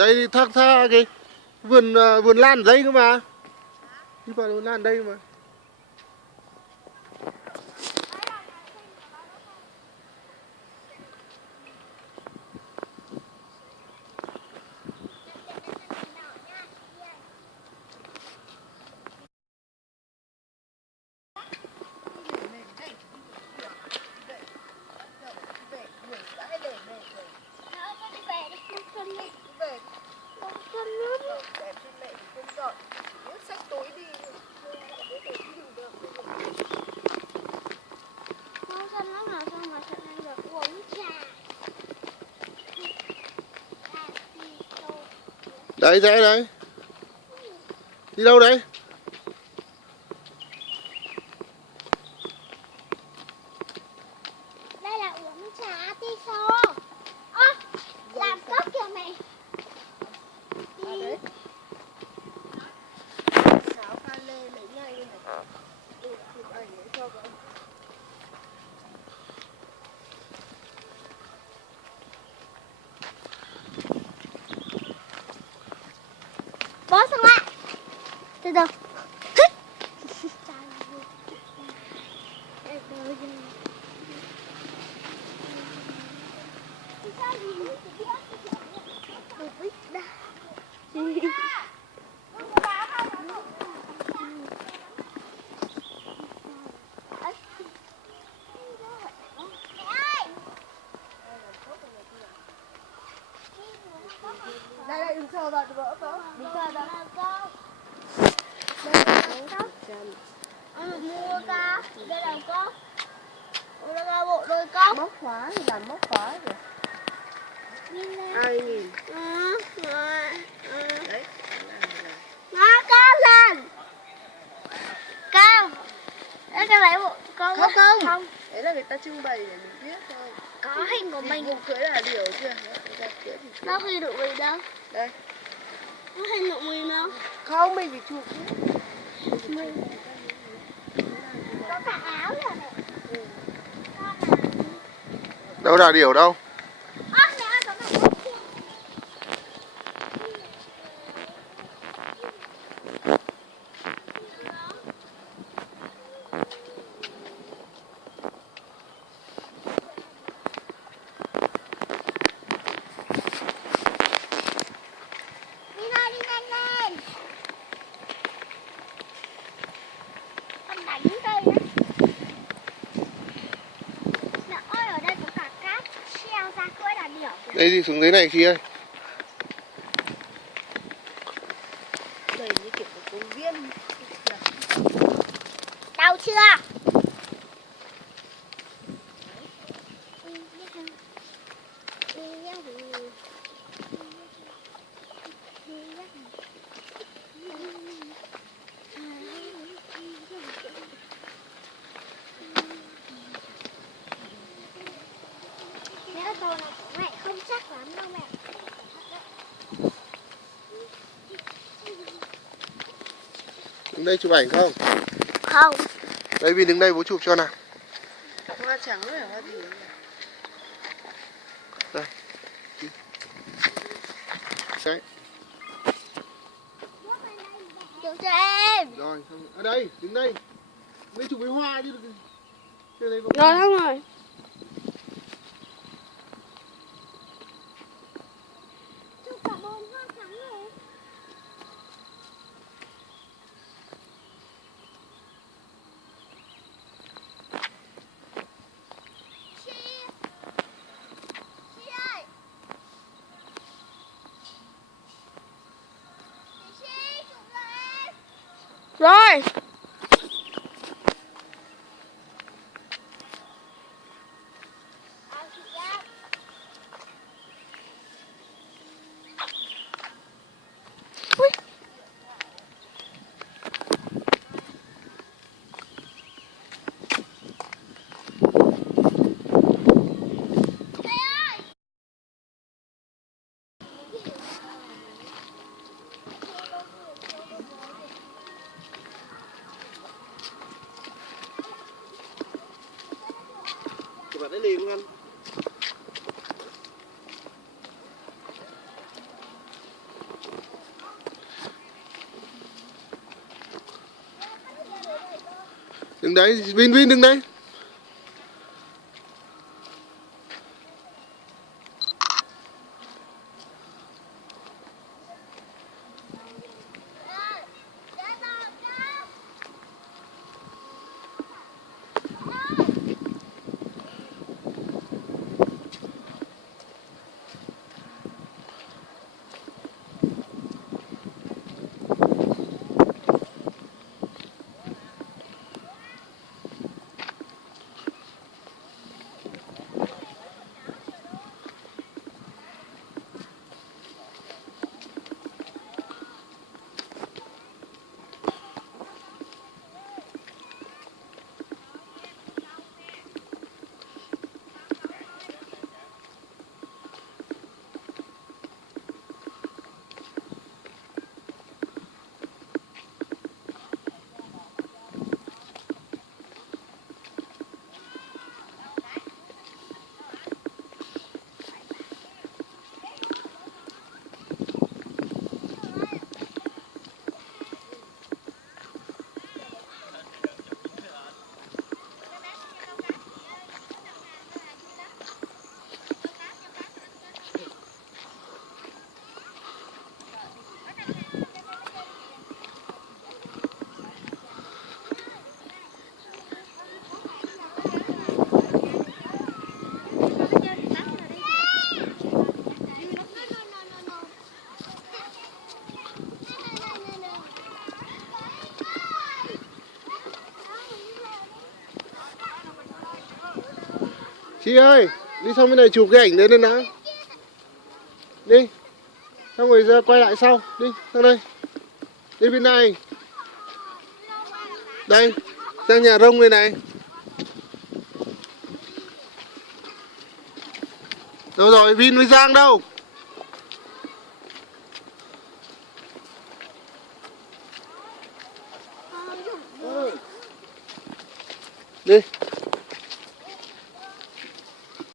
Đây thì thác tha cái vườn lan ở đây cơ mà. Đi vào vườn lan đây mà. Đấy rẽ đấy. Đi đâu đấy? Đây là uống trà tiso. Ơ, làm cốc kìa mẹ. Đấy. Cháo pha lê lấy ngay đây này. Chụp ảnh để cho cậu. Bố sang lại. Từ từ. Đây đừng sờ vào vỡ vỡ. Đừng sờ vào. Mua ca. Đây là cốc. Đây là bộ đôi cốc. Móc khóa thì làm móc khóa rồi. Ai nhìn? Đấy. Nó cao lên. Cao. Đây cái lấy bộ con Không không. Không. Đấy là người ta trưng bày để mình biết thôi. Có hình của mình. Vụ cưới là điều chưa? Nó ghi được mình đâu? Đây. Nó hình được mình đâu? Không, mình phải chụp. Có cả áo rồi này. Đâu là điều đâu? Mẹ ơi, có cả áo kia. Đi thôi, đi nhanh lên. Con đánh tôi nhá. Mẹ ơi, ở đây có cả cát treo ra cưỡi là điểu kìa. Đây đi xuống dưới này kia. Đây như kiểu một công viên. Đau chưa? Mẹ ơi, cầu này của mẹ không chắc lắm đâu mẹ. Đứng đây chụp ảnh không? Không. Đây Vin đứng đây bố chụp cho nào. Hoa trắng là hoa gì? Đây. Đấy. Chụp cho em. Rồi, xong. Ở đây, đứng đây. Đây chụp với hoa chứ. Đây có Rồi xong rồi. Chụp cả bồn hoa trắng rồi. Rồi. chụp ảnh đấy liền anh. Đứng đấy, Vin Vin đứng đấy. Chị ơi, đi sang bên này chụp cái ảnh đấy lên nào. Đi. Xong rồi ra quay lại sau. Đi, sang đây. Đi bên này. Đây, sang nhà rông này này. Đâu rồi, Vin với Giang đâu? Đi.